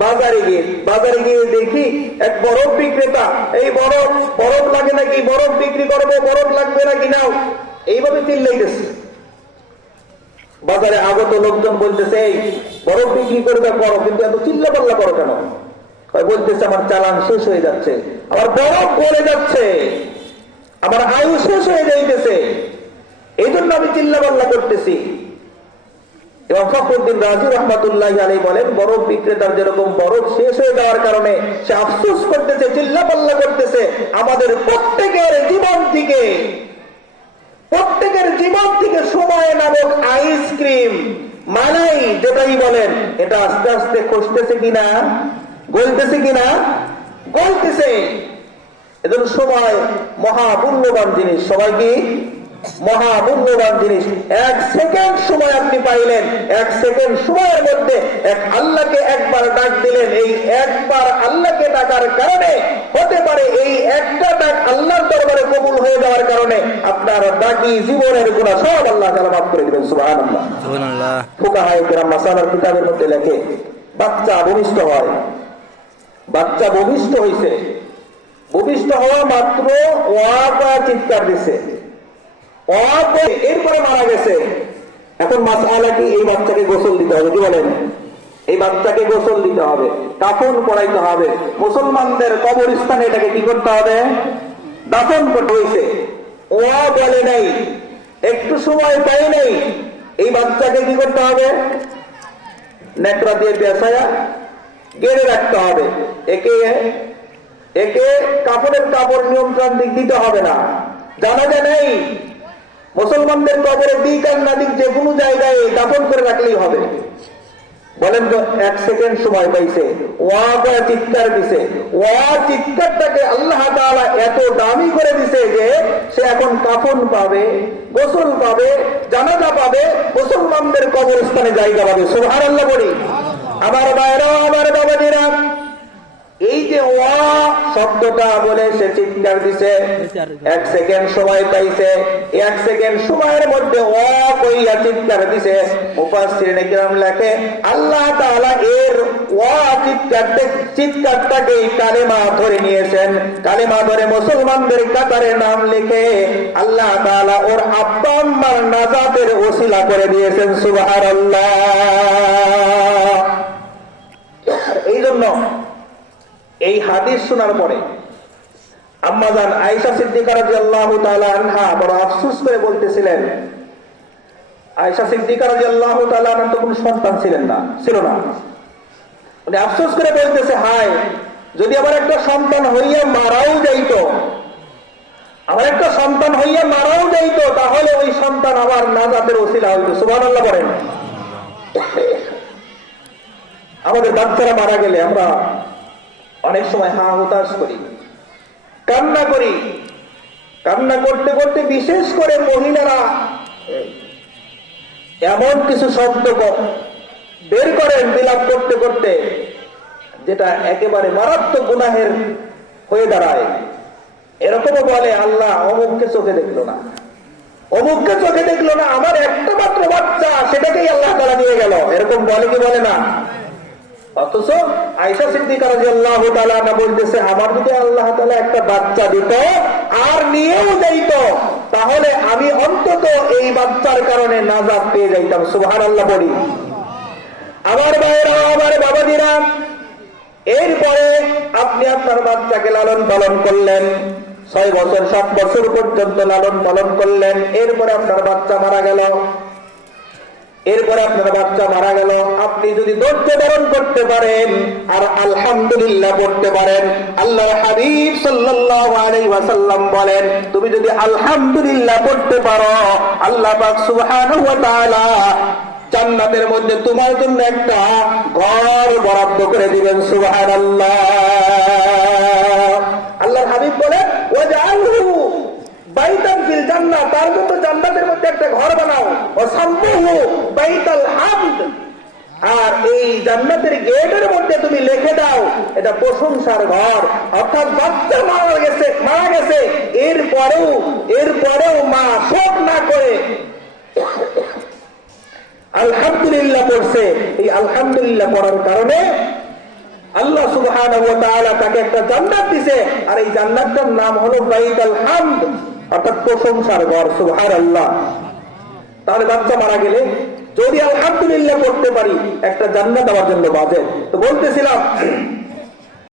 বাজারে গিয়ে দেখি এক বরফ বিক্রেতা, এই বরফ লাগে নাকি, বরফ বিক্রি করবো, বরফ লাগবে নাকি নাও, এইভাবে চিল্লাইতেছে। বাজারে আগত লোকজন বলতেছে, এই বরফ বিক্রি করবে করো, কিন্তু এত চিল্লা পাল্লা করো কেন? বলতেছে আমার চালান শেষ হয়ে যাচ্ছে, আমার বরফ গলে যাচ্ছে, আমার আয়ু শেষ হয়ে যাইতেছে, এই জন্য আমি চিল্লা পাল্লা করতেছি। এবং ফখরুদ্দিন রাজি রহমাতুল্লাহ আলাইহি বলেন, বরফ বিক্রেতার যেরকম বরফ শেষ হয়ে যাওয়ার কারণে সে আফসোস করতেছে, চিল্লা পাল্লা করতেছে, আমাদের প্রত্যেকের জীবন থেকে সময় নামক আইসক্রিম, মালাই যেটাই বলেন, এটা আস্তে আস্তে খসতেছে কিনা, গলতেছে কিনা, গলতেছে। এজন্য সময় মহামূল্যবান জিনিস। সবাই কি মহামূল্যবান জিনিস। 1 সেকেন্ড সময় আপনি পাইলেন, 1 সেকেন্ড সময়ের মধ্যে এক আল্লাহকে একবার ডাক দিলেন, এই একবার আল্লাহকে ডাকার কারণে হতে পারে এই একটা ডাক আল্লাহর দরবারে কবুল হয়ে যাওয়ার কারণে আপনার বাকি জীবনের গুনাহ সব আল্লাহ তাআলা মাফ করে দিবেন। সুবহানাল্লাহ, সুবহানাল্লাহ। ফুকাহায়ে কেরাম মাসালার কিতাবের মধ্যে লেখে, বাচ্চা ভূমিষ্ঠ হয়, বাচ্চা ভূমিষ্ঠ হইছে, ভূমিষ্ঠ হওয়া মাত্র ওয়া চিৎকার দিছে, এরপরে মারা গেছে। এখন মাসআলা কি, এই বাচ্চাকে গোসল দিতে হবে, কি বলেন? এই বাচ্চাকে গোসল দিতে হবে, কাফন পরাইতে হবে, মুসলমানদের কবরস্থানে এটাকে কি করতে হবে? দাফন করতে হয়েছে। ওয়া বলে নাই, একটু সময় পাই নাই, এই বাচ্চাকে কি করতে হবে? নেকড়া দিয়ে পেঁচায়া গেড়ে রাখতে হবে। একে কাপড়ের কাপড় নিয়ন্ত্রণ দিতে হবে না, জানাজা নেই, মুসলমানদের কবরের দিক আর না দিক যে কোনো জায়গায় দাফন করে রাখলেই হবে। বলেন তো, 1 সেকেন্ড সময় পাইছে, ওয়া করে চিৎকার দিছে, ওয়া চিৎকারটাকে আল্লাহ তাআলা এত দামি করে দিছে যে সে এখন কাফন পাবে, গোসল পাবে, জানাজা পাবে, মুসলমানদের কবরস্থানে জায়গা পাবে। সুবহানাল্লাহ বলি। আমার ভাইরা, আমার বাবাজিরা, এই যে ওয়া শব্দটা বলে সে চিৎকার দিছে, 1 সেকেন্ড সময় পাইছে, 1 সেকেন্ড সময়ের মধ্যে ওয়া কইয়া চিৎকার দিছে। মুফাসসিরিনে কিরাম লেখে, আল্লাহ তাআলা এর ওয়া চিৎকারটাকে কালেমা ধরে নিয়েছেন, কালেমা ধরে মুসলমানদের কাতারে নাম লিখে আল্লাহ তাআলা ওর আব্বা আম্মার নাজাতের ওসিলা করে দিয়েছেন। সুবহানাল্লাহ। এই জন্য এই হাদিস শোনার পরে আম্মা জান আয়েশা সিদ্দিকা রাদিয়াল্লাহু তাআলা আনহা বড় আফসোস করে বলতেছিলেন, আয়েশা সিদ্দিকা রাদিয়াল্লাহু তাআলা আনহা তো কোনো সন্তান ছিল না, উনি আফসোস করে বলতেছে, হায় যদি আমার একটা সন্তান হইয়া মারাও যাইতো, তাহলে ওই সন্তান আমার নাজাতের ওসিলা হইতো। সুবহানাল্লাহ বলেন। আমাদের বাচ্চারা মারা গেলে আমরা অনেক সময় হা হুতাশ করি, কান্না করি, কান্না করতে করতে বিশেষ করে মহিলারা এমন কিছু শব্দ বের করেন বিলাপ করতে করতে, যেটা একেবারে মারাত্মক গুনাহের হয়ে দাঁড়ায়। এরকমও বলে, আল্লাহ অমুককে চোখে দেখলো না, অমুককে চোখে দেখলো না, আমার একটা মাত্র বাচ্চা, সেটাকেই আল্লাহ তাআলা নিয়ে গেল, এরকম বলে কি বলে না? অথচ আয়েশা সিদ্দিকা রাদিয়াল্লাহু তাআলা বলতেছে, আমার যদি আল্লাহ তাআলা একটা বাচ্চা দিত আর নিয়েও যাইত, তাহলে আমি অন্তত এই বাচ্চার কারণে নাজাত পেয়ে যাইতাম। সুবহানাল্লাহ বলি। আমার ভাইরা, আমার বাবাজিরা, এরপরে আপনি আপনার বাচ্চাকে লালন পালন করলেন, 6 বছর 7 বছর পর্যন্ত লালন পালন করলেন, এরপরে আপনার বাচ্চা মারা গেল। আপনি যদি ধৈর্য ধারণ করতে পারেন আর আলহামদুলিল্লাহ পড়তে পারেন, আল্লাহর হাবিব সাল্লাল্লাহু আলাইহি ওয়াসাল্লাম বলেন, তুমি যদি আলহামদুলিল্লাহ পড়তে পারো, আল্লাহ পাক সুবহানাহু ওয়া তাআলা জান্নাতের মধ্যে তোমার জন্য একটা ঘর বরাদ্দ করে দিবেন। সুবহানাল্লাহ। আল্লাহর হাবিব বলেন, ওয়াজআলহু বাইতান ফিল জান্নাহ, তার জন্য জান্নাতের মধ্যে একটা ঘর বানাও, ও সাম্মুহু বাইতাল হামদ, আর এই জান্নাতের গেটের মধ্যে তুমি লিখে দাও এটা প্রশংসার ঘর। অর্থাৎ বাচ্চা মারা গেছে, এরপরেও মা শোক না করে আলহামদুলিল্লাহ পড়ছে। এই আলহামদুলিল্লাহ পড়ার কারণে সুবহানাহু ওয়া তাআলা তাকে একটা জান্নাত দিয়েছে, আর এই জান্নাতটার নাম হলো বাইতুল হামদ, অর্থাৎ প্রশংসার ঘর। সুবহানাল্লাহ। তাহলে বাচ্চা মারা গেলে যদি আলহামদুলিল্লাহ করতে পারি, একটা জান্নাত আমার জন্য বাজে। তো বলতেছিলাম